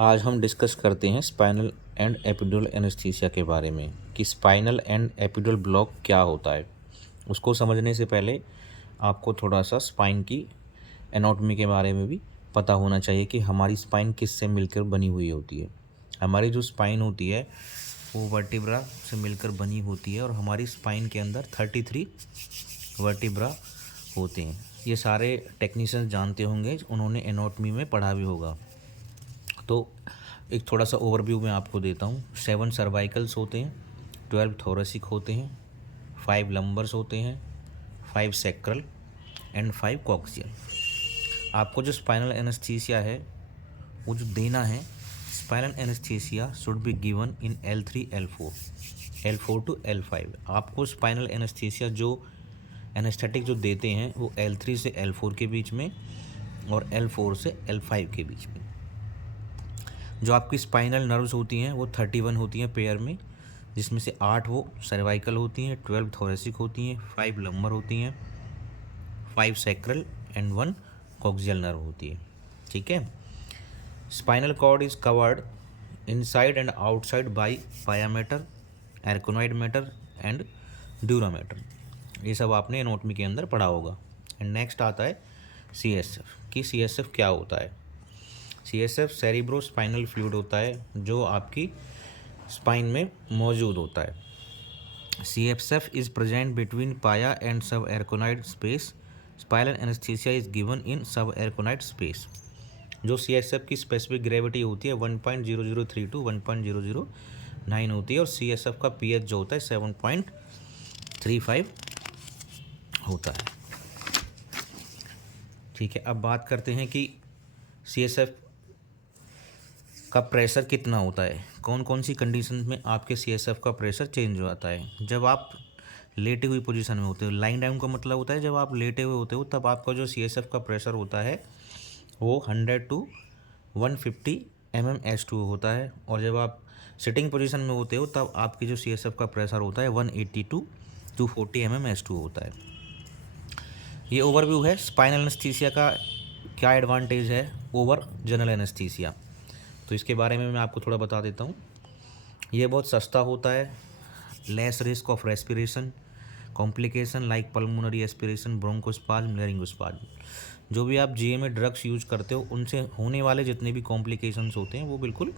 आज हम डिस्कस करते हैं स्पाइनल एंड एपिड्यूरल एनेस्थीसिया के बारे में कि स्पाइनल एंड एपिड्यूरल ब्लॉक क्या होता है। उसको समझने से पहले आपको थोड़ा सा स्पाइन की एनाटॉमी के बारे में भी पता होना चाहिए कि हमारी स्पाइन किससे मिलकर बनी हुई होती है। हमारी जो स्पाइन होती है वो वर्टिब्रा से मिलकर बनी होती है और हमारी स्पाइन के अंदर 33 वर्टिब्रा होते हैं। ये सारे टेक्नीशियंस जानते होंगे, उन्होंने एनाटॉमी में पढ़ा भी होगा। तो एक थोड़ा सा ओवरव्यू मैं आपको देता हूँ। 7 सर्वाइकल्स होते हैं, 12 थोरेसिक होते हैं, 5 लंबर्स होते हैं, 5 सैक्रल एंड 5 कॉक्सियल। आपको जो स्पाइनल एनेस्थीसिया है वो जो देना है, spinal anaesthesia should be given in L3 L4 to L5। आपको स्पाइनल एनेस्थीसिया जो एनेस्थेटिक जो देते हैं वो L3 से L4 के बीच में और L4 से L5 के बीच में। जो आपकी स्पाइनल नर्व्स होती हैं वो 31 होती हैं पेयर में, जिसमें से 8 वो सर्वाइकल होती हैं, 12 थोरेसिक होती हैं, 5 लंबर होती हैं, 5 सैक्रल एंड 1 कॉक्सियल नर्व होती है। ठीक है। Spinal cord is covered inside and outside by pia mater, arachnoid mater and dura mater. ये सब आपने एनाटॉमी के अंदर पढ़ा होगा। एंड नेक्स्ट आता है CSF कि CSF क्या होता है। CSF सेरिब्रो स्पाइनल फ्लूइड होता है जो आपकी स्पाइन में मौजूद होता है। CSF is present between pia and sub arachnoid space. Spinal anaesthesia is given in sub arachnoid space. जो CSF की स्पेसिफिक ग्रेविटी होती है 1.0032 टू 1.009 होती है और CSF का pH जो होता है 7.35 होता है। ठीक है, अब बात करते हैं कि CSF का प्रेशर कितना होता है। कौन कौन सी कंडीशन में आपके CSF का प्रेशर चेंज हो जाता है। जब आप लेटे हुई पोजीशन में होते हो, लाइंग डाउन का मतलब होता है जब आप लेटे हुए होते हो, तब आपका जो CSF का प्रेशर होता है वो 100 टू 150 mmHg होता है। और जब आप सिटिंग पोजीशन में होते हो तब आपकी जो CSF का प्रेशर होता है 180 टू 240 mmHg होता है। ये ओवरव्यू है स्पाइनल एनेस्थीसिया का क्या एडवांटेज है ओवर जनरल एनेस्थीसिया। तो इसके बारे में मैं आपको थोड़ा बता देता हूँ। ये बहुत सस्ता होता है, less risk of respiration complication like pulmonary aspiration, bronchospasm, laryngospasm. जो भी आप GA में ड्रग्स यूज करते हो उनसे होने वाले जितने भी कॉम्प्लिकेशंस होते हैं वो बिल्कुल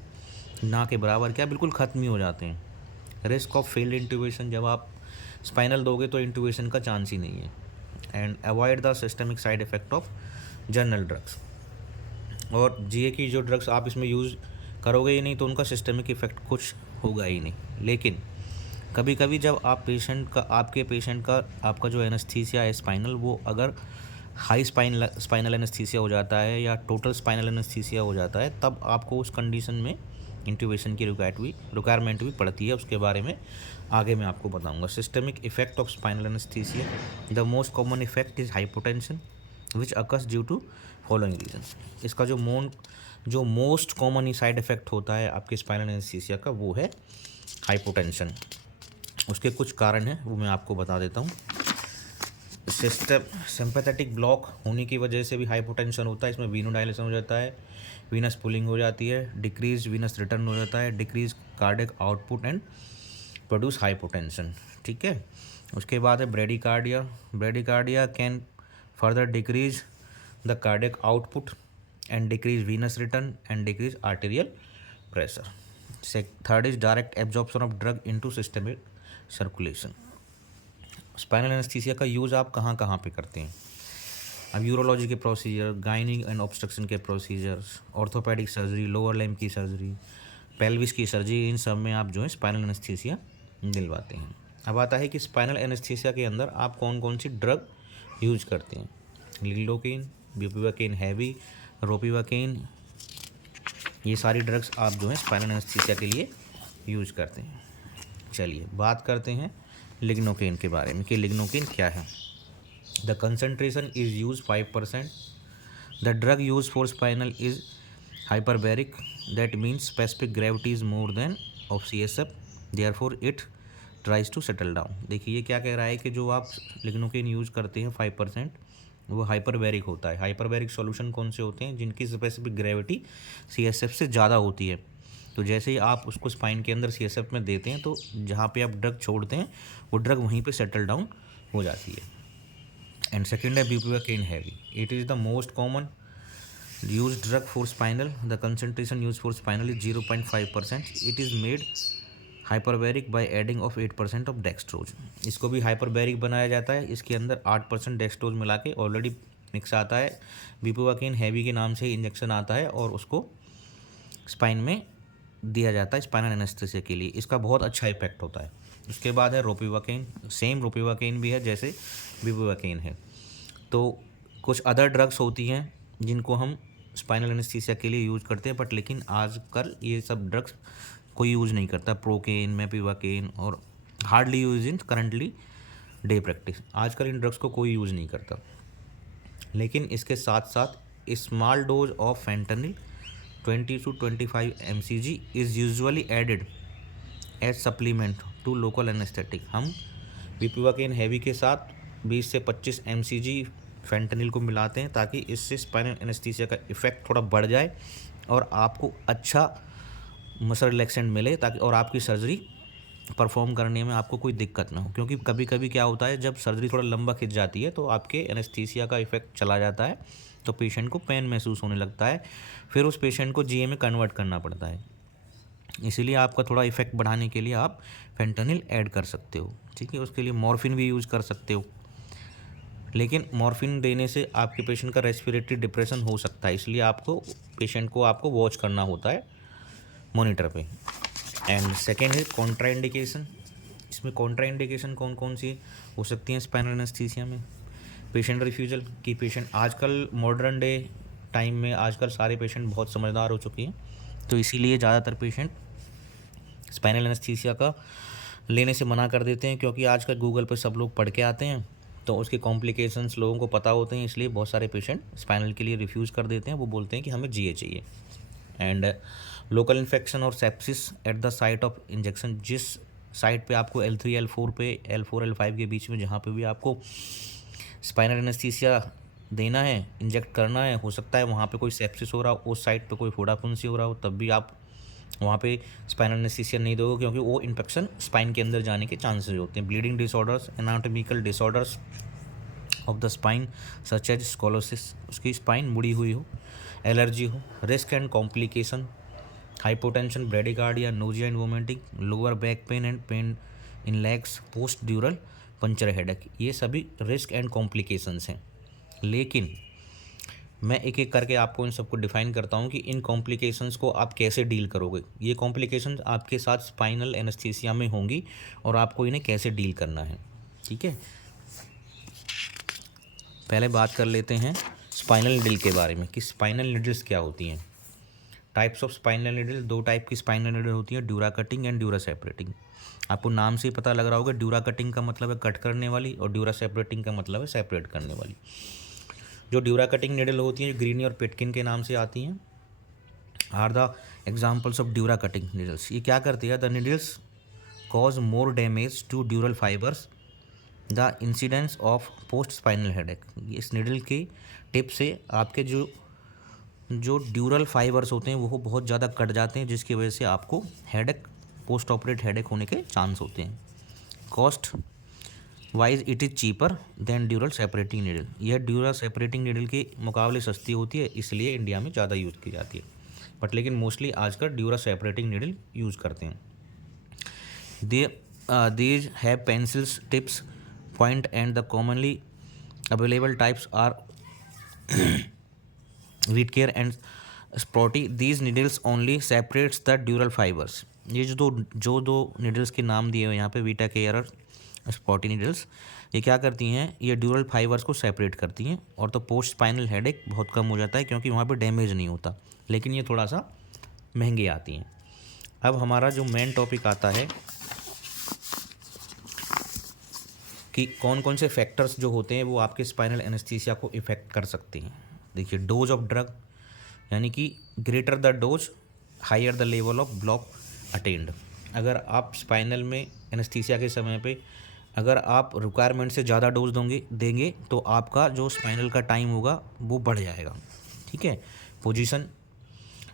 ना के बराबर, क्या बिल्कुल ख़त्म ही हो जाते हैं। रिस्क ऑफ फेल्ड इंट्यूबेशन, जब आप स्पाइनल दोगे तो इंट्यूबेशन का चांस ही नहीं है। And avoid the systemic side effect of general drugs. और GA की जो ड्रग्स आप इसमें यूज़ करोगे ही नहीं तो उनका सिस्टमिक इफेक्ट कुछ होगा ही नहीं। लेकिन कभी कभी जब आपके पेशेंट का आपका जो एनेस्थीसिया है स्पाइनल, वो अगर हाई स्पाइनल एनेस्थीसिया हो जाता है या टोटल स्पाइनल एनेस्थीसिया हो जाता है, तब आपको उस कंडीशन में इंट्यूबेशन की रिक्वायरमेंट भी पड़ती है। उसके बारे में आगे मैं आपको बताऊंगा। Systemic effect of spinal anaesthesia, the most common effect is hypotension which occurs due to following reason. इसका जो मोस्ट कॉमन ही साइड इफेक्ट होता है आपके स्पाइनल एनेस्थीसिया का वो है हाइपोटेंशन। उसके कुछ कारण हैं वो मैं आपको बता देता हूँ। सिंपैथेटिक ब्लॉक होने की वजह से भी हाइपोटेंशन होता है। इसमें वीनोडाइलेशन हो जाता है, वीनस पुलिंग हो जाती है, डिक्रीज वीनस रिटर्न हो जाता है, decrease cardiac output and produce hypotension. ठीक है। उसके बाद है bradycardia can further decrease the cardiac output and decrease venous return and decrease arterial pressure. Third is direct absorption of drug into systemic circulation. Spinal anaesthesia का use आप कहाँ कहाँ पे करते हैं। अब यूरोलॉजी के प्रोसीजर, गाइनिक एंड ऑब्स्ट्रक्शन के procedures, orthopaedic surgery, lower limb की सर्जरी, पेल्विस की सर्जरी, इन सब में आप जो है स्पाइनल एनेस्थीसिया दिलवाते हैं। अब आता है कि स्पाइनल एनेस्थीसिया के अंदर आप कौन कौन सी ड्रग यूज करते हैं। लिडोकेन, ब्यूपिवाकेन हैवी, रोपिवाकेन, ये सारी ड्रग्स आप जो है स्पाइनल एनेस्थीसिया के लिए यूज करते हैं। चलिए बात करते हैं लिग्नोकेन के बारे में कि लिग्नोकेन क्या है। The concentration is use 5%। The drug use for spinal is hyperbaric, that means specific gravity is more than of CSF, therefore it tries to settle down. देखिए ये क्या कह रहा है कि जो आप लिग्नोकेन यूज करते हैं 5%, वो हाइपरबैरिक होता है। हाइपरबैरिक सॉल्यूशन कौन से होते हैं? जिनकी स्पेसिफिक ग्रेविटी CSF से ज़्यादा होती है। तो जैसे ही आप उसको स्पाइन के अंदर CSF में देते हैं तो जहाँ पे आप ड्रग छोड़ते हैं वो ड्रग वहीं पे सेटल डाउन हो जाती है। एंड सेकेंड है bupivacaine heavy. It is the most common used drug for spinal. The concentration used for spinal is 0.5%. It is made hyperbaric by adding of 8% of dextrose. इसको भी hyperbaric बनाया जाता है। इसके अंदर 8% डेक्सट्रोज मिला के ऑलरेडी मिक्स आता है। बुप्रोपिन हैवी के नाम से इंजेक्शन आता है और उसको स्पाइन में दिया जाता है स्पाइनल एनेस्थीसिया के लिए। इसका बहुत अच्छा इफेक्ट होता है। उसके बाद है रोपिवाकेन। सेम रोपिवाकेन भी है जैसे बुप्रोपिन है। तो कुछ अदर ड्रग्स होती हैं जिनको हम स्पाइनल एनेस्थीसिया के लिए यूज़ करते हैं, बट लेकिन आजकल ये सब ड्रग्स कोई यूज़ नहीं करता। प्रोकेन, मेपिवाकेन और hardly use in currently day practice. आजकल इन ड्रग्स को कोई यूज़ नहीं करता। लेकिन इसके साथ साथ small dose of fentanyl 20 to 25 mcg is usually added as supplement to local anaesthetic. हम बुप्रोपिन हैवी के साथ 20 से 25 mcg फेंटनिल को मिलाते हैं ताकि इससे स्पाइनल एनेस्थीसिया का इफेक्ट थोड़ा बढ़ जाए और आपको अच्छा मसल रिलैक्सेंट मिले, ताकि और आपकी सर्जरी परफॉर्म करने में आपको कोई दिक्कत ना हो। क्योंकि कभी कभी क्या होता है, जब सर्जरी थोड़ा लंबा खिंच जाती है तो आपके एनेस्थीसिया का इफेक्ट चला जाता है, तो पेशेंट को पेन महसूस होने लगता है। फिर उस पेशेंट को GA में कन्वर्ट करना पड़ता है। इसीलिए आपका थोड़ा इफेक्ट बढ़ाने के लिए आप फेंटनिल ऐड कर सकते हो। ठीक है, उसके लिए मॉर्फिन भी यूज़ कर सकते हो। लेकिन मॉर्फिन देने से आपके पेशेंट का रेस्पिरेटरी डिप्रेशन हो सकता है, इसलिए आपको पेशेंट को आपको वॉच करना होता है मॉनिटर पे। एंड सेकेंड है कॉन्ट्राइंडिकेशन। इसमें कॉन्ट्राइंडिकेशन कौन कौन सी हो सकती हैं स्पाइनल एनेस्थीसिया में? पेशेंट रिफ्यूजल की पेशेंट आजकल मॉडर्न डे टाइम में आजकल सारे पेशेंट बहुत समझदार हो चुके हैं, तो इसीलिए ज़्यादातर पेशेंट स्पाइनल एनेस्थीसिया का लेने से मना कर देते हैं। क्योंकि आजकल गूगल पे सब लोग पढ़ के आते हैं तो उसके कॉम्प्लिकेशंस लोगों को पता होते हैं, इसलिए बहुत सारे पेशेंट स्पाइनल के लिए रिफ्यूज़ कर देते हैं। वो बोलते हैं कि हमें GA चाहिए। एंड लोकल इन्फेक्शन और sepsis at the site of injection. जिस साइट पे आपको L3 L4 पे L4 L5 के बीच में जहाँ पे भी आपको स्पाइनल एनेस्थीसिया देना है, इंजेक्ट करना है, हो सकता है वहाँ पे कोई सेप्सिस हो रहा हो, उस साइट पे कोई फोड़ाफुंसी हो रहा हो, तब भी आप वहाँ पे स्पाइनल एनेस्थीसिया नहीं दोगे, क्योंकि वो इन्फेक्शन स्पाइन के अंदर जाने के चांसेस होते हैं। Bleeding disorders, anatomical disorders of the spine such as scoliosis, उसकी स्पाइन मुड़ी हुई हो, एलर्जी हो, risk and complication, hypotension, bradycardia, nausea and vomiting, lower back pain and pain in legs, post dural puncture headache, ये सभी risk and complications हैं। लेकिन मैं एक एक करके आपको इन सबको डिफाइन करता हूँ कि इन कॉम्प्लिकेशंस को आप कैसे डील करोगे। ये कॉम्प्लिकेशंस आपके साथ स्पाइनल एनेस्थीसिया में होंगी और आपको इन्हें कैसे डील करना है। ठीक है, पहले बात कर लेते हैं स्पाइनल निडल के बारे में कि स्पाइनल निडल्स क्या होती हैं। Types of spinal needle, 2 type की स्पाइनल निडल होती है, dura cutting and dura separating. आपको नाम से ही पता लग रहा होगा, ड्यूरा कटिंग का मतलब है कट करने वाली और ड्यूरा सेपरेटिंग का मतलब है सेपरेट करने वाली। जो ड्यूरा कटिंग निडल होती हैं, जो ग्रीनी और पिटकिन के नाम से आती हैं, are the examples of dura cutting needles. ये क्या करती है? The needles cause more damage to dural fibres, the incidence of post spinal headache. इस निडल की टिप से आपके जो ड्यूरल फाइबर्स होते हैं वो बहुत ज़्यादा कट जाते हैं, जिसकी वजह से आपको हेडेक, पोस्ट ऑपरेट हेडेक होने के चांस होते हैं। Cost wise it is cheaper than ड्यूरल separating needle. यह ड्यूरल सेपरेटिंग नीडल के मुकाबले सस्ती होती है, इसलिए इंडिया में ज़्यादा यूज़ की जाती है। बट लेकिन मोस्टली आजकल ड्यूरल सेपरेटिंग नीडल यूज़ करते हैं। These have pencils, tips, point and the commonly available types are Whitacre and Sprotte. These needles only separates the dural fibres. ये जो दो नीडल्स के नाम दिए हुए यहाँ पे, वीटा केयर और स्पॉटी नीडल्स, ये क्या करती हैं? ये ड्यूरल फाइबर्स को सेपरेट करती हैं और तो पोस्ट स्पाइनल हेडेक बहुत कम हो जाता है, क्योंकि वहाँ पे डैमेज नहीं होता। लेकिन ये थोड़ा सा महंगी आती हैं। अब हमारा जो मेन टॉपिक आता है कि कौन कौन से फैक्टर्स जो होते हैं वो आपके स्पाइनल एनेस्थीसिया को इफ़ेक्ट कर सकते हैं। देखिए, डोज ऑफ ड्रग, यानी कि greater the dose higher the level of block attend. अगर आप स्पाइनल में एनेस्थीसिया के समय पे अगर आप रिक्वायरमेंट से ज़्यादा डोज देंगे तो आपका जो स्पाइनल का टाइम होगा वो बढ़ जाएगा। ठीक है। पोजीशन,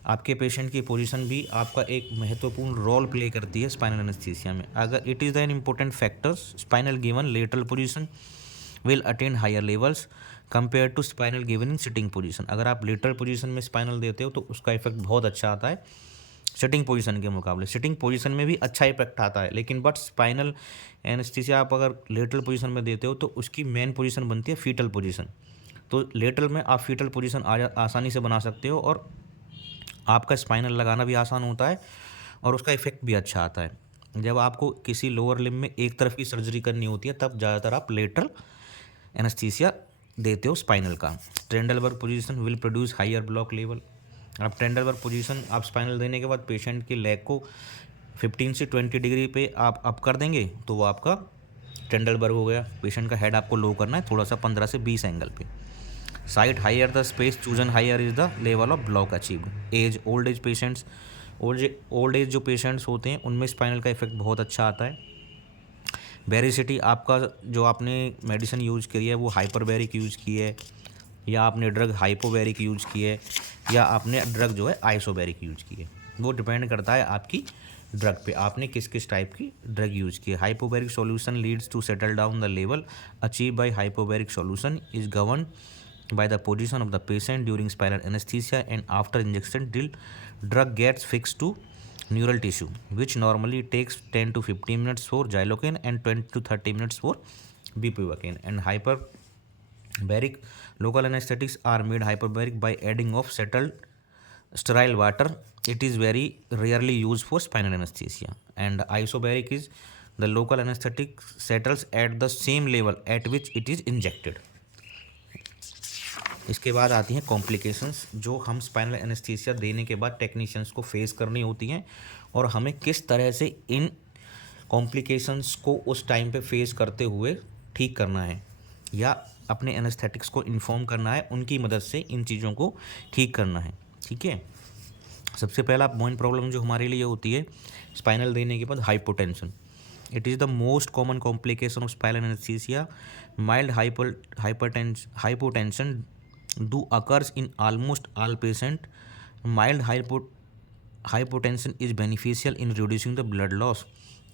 आपके पेशेंट की पोजीशन भी आपका एक महत्वपूर्ण रोल प्ले करती है स्पाइनल एनेस्थीसिया में। अगर it is an important factors, spinal given lateral position will attain higher levels compare to spinal given in sitting position. अगर आप लेटरल पोजीशन में स्पाइनल देते हो तो उसका इफेक्ट बहुत अच्छा आता है सिटिंग पोजीशन के मुकाबले। सिटिंग पोजीशन में भी अच्छा इफेक्ट आता है, लेकिन बट स्पाइनल एनेस्थीसिया आप अगर लेटरल पोजीशन में देते हो तो उसकी मेन पोजीशन बनती है फीटल पोजीशन। तो लेटरल में आप फीटल पोजीशन आसानी से बना सकते हो और आपका स्पाइनल लगाना भी आसान होता है और उसका इफेक्ट भी अच्छा आता है। जब आपको किसी लोअर लिम्ब में एक तरफ की सर्जरी करनी होती है तब ज़्यादातर आप लेटरल एनेस्थीसिया देते हो स्पाइनल का। Trendelenburg position will produce higher block level. आप ट्रेंडलबर्ग पोजीशन आप स्पाइनल देने के बाद पेशेंट के लेग को 15 से 20 डिग्री पे आप अप कर देंगे तो वो आपका ट्रेंडलबर्ग हो गया। पेशेंट का हेड आपको लो करना है थोड़ा सा 15 से 20 एंगल पे। Site higher the space chosen higher is the level of block achieved. Age, old age patients, old age जो पेशेंट्स होते हैं उनमें स्पाइनल का इफेक्ट बहुत अच्छा आता है। बेरिसिटी, आपका जो आपने मेडिसिन यूज़ करी है वो हाइपरबैरिक यूज़ की है या आपने ड्रग हाइपोबैरिक यूज़ की है या आपने ड्रग जो है आइसोबैरिक यूज़ की है, वो डिपेंड करता है आपकी ड्रग पे, आपने किस किस टाइप की ड्रग यूज़ की है। Hypobaric solution leads to settle down the level achieve by hypobaric solution is govern by the position of the patient during spinal anesthesia and after injection till drug gets fixed to neural tissue, which normally takes 10 to 15 minutes for xylocaine and 20 to 30 minutes for bupivacaine. And hyperbaric local anesthetics are made hyperbaric by adding of settled sterile water. It is very rarely used for spinal anesthesia. And isobaric is the local anesthetic settles at the same level at which it is injected. इसके बाद आती हैं complications जो हम spinal anaesthesia देने के बाद technicians को फेस करनी होती हैं और हमें किस तरह से इन कॉम्प्लिकेशंस को उस टाइम पे फेस करते हुए ठीक करना है या अपने एनेस्थेटिक्स को इन्फॉर्म करना है, उनकी मदद से इन चीज़ों को ठीक करना है। ठीक है। सबसे पहला मेन प्रॉब्लम जो हमारे लिए होती है स्पाइनल देने के बाद hypotension. It is the most common complication of spinal anaesthesia. Mild hypotension do occurs in almost all patient. Mild hypotension is beneficial in reducing the blood loss.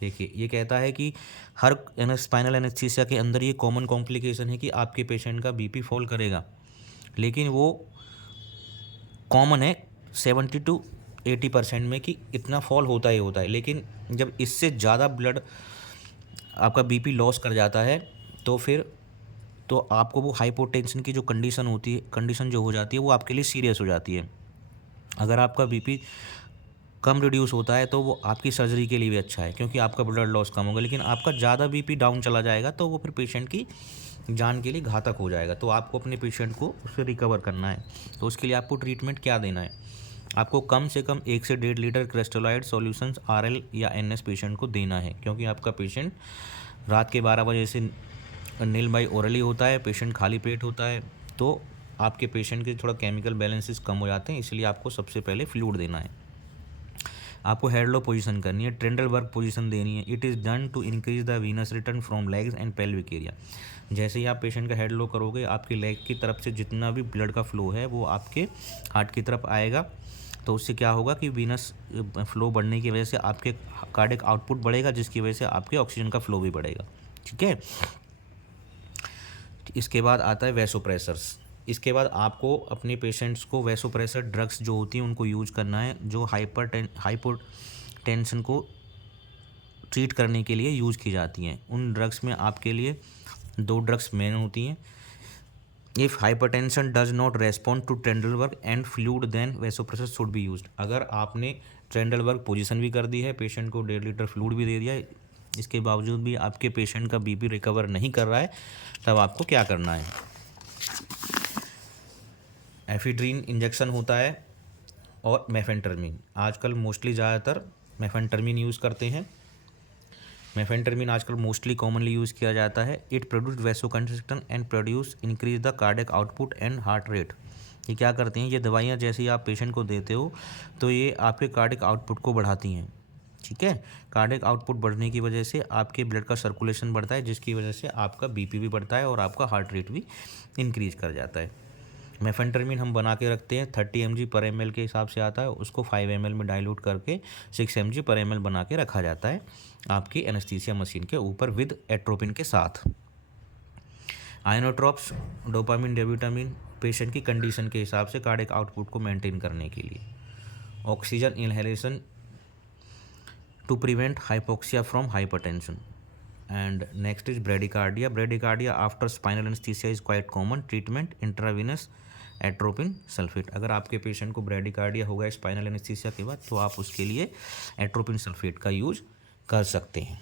देखिए ये कहता है कि हर स्पाइनल एनेस्थीसिया के अंदर ये कॉमन कॉम्प्लिकेशन है कि आपके पेशेंट का बीपी फॉल करेगा, लेकिन वो कॉमन है 70 to 80% में कि इतना फॉल होता ही होता है। लेकिन जब इससे ज़्यादा ब्लड आपका बीपी लॉस कर जाता है तो फिर तो आपको वो हाइपोटेंशन की जो कंडीशन जो हो जाती है वो आपके लिए सीरियस हो जाती है। अगर आपका बीपी कम रिड्यूस होता है तो वो आपकी सर्जरी के लिए भी अच्छा है क्योंकि आपका ब्लड लॉस कम होगा, लेकिन आपका ज़्यादा बीपी डाउन चला जाएगा तो वो फिर पेशेंट की जान के लिए घातक हो जाएगा। तो आपको अपने पेशेंट को उससे रिकवर करना है, तो उसके लिए आपको ट्रीटमेंट क्या देना है, आपको कम से कम 1 से 1.5 लीटर क्रिस्टलाइड सॉल्यूशंस RL या NS पेशेंट को देना है, क्योंकि आपका पेशेंट रात के 12 बजे से नील बाई ओरली होता है, पेशेंट खाली पेट होता है, तो आपके पेशेंट के थोड़ा केमिकल बैलेंसेस कम हो जाते हैं, इसलिए आपको सबसे पहले फ्लूइड देना है। आपको हेड लो पोजीशन करनी है, ट्रेंडलबर्ग पोजीशन देनी है। It is done to increase the venous return from legs and pelvic area. जैसे ही आप पेशेंट का हेड लो करोगे आपके लेग की तरफ से जितना भी ब्लड का फ्लो है वो आपके हार्ट की तरफ आएगा, तो उससे क्या होगा कि वीनस फ्लो बढ़ने की वजह से आपके कार्डियक आउटपुट बढ़ेगा, जिसकी वजह से आपके ऑक्सीजन का फ्लो भी बढ़ेगा। ठीक है। इसके बाद आता है वैसोप्रेसर्स। इसके बाद आपको अपने पेशेंट्स को वैसोप्रेसर ड्रग्स जो होती हैं उनको यूज करना है, जो हाइपोटेंशन को ट्रीट करने के लिए यूज़ की जाती हैं। उन ड्रग्स में आपके लिए 2 ड्रग्स मेन होती हैं। If hypertension does not respond to Trendelenburg and fluid then vasopressor should be used. अगर आपने ट्रेंडलबर्ग पोजीशन भी कर दी है, पेशेंट को 1.5 लीटर फ्लूइड भी दे दिया है, इसके बावजूद भी आपके पेशेंट का बीपी रिकवर नहीं कर रहा है, तब आपको क्या करना है, एफिड्रीन इंजेक्शन होता है और मेफेंटरमिन। आजकल मोस्टली ज़्यादातर मेफेंटरमिन यूज़ करते हैं। मेफेंटरमिन आजकल मोस्टली कॉमनली यूज़ किया जाता है। It produce vasoconstriction and produce increase the cardiac output and heart rate. ये क्या करती हैं, ये दवाइयाँ जैसे ही आप पेशेंट को देते हो तो ये आपके कार्डियक आउटपुट को बढ़ाती हैं, ठीक है। कार्डियक आउटपुट बढ़ने की वजह से आपके ब्लड का सर्कुलेशन बढ़ता है, जिसकी वजह से आपका बीपी भी बढ़ता है और आपका हार्ट रेट भी इंक्रीज कर जाता है। मेफेंटरमिन हम बना के रखते हैं, 30 mg पर ml के हिसाब से आता है, उसको 5 ml में डाइल्यूट करके 6 mg पर ml बना के रखा जाता है आपकी एनेस्थीसिया मशीन के ऊपर विद एट्रोपिन के साथ। आयनोट्रॉप्स, डोपामिन, डेब्यूटामिन पेशेंट की कंडीशन के हिसाब से कार्डियक आउटपुट को मेंटेन करने के लिए। Oxygen inhalation to prevent hypoxia from hypertension. And next is bradycardia. Bradycardia after spinal anaesthesia is quite common. Treatment intravenous atropine sulphate. अगर आपके पेशेंट को ब्रेडिकार्डिया होगा स्पाइनल एनेस्थीसिया के बाद, तो आप उसके लिए एट्रोपिन सल्फेट का यूज कर सकते हैं।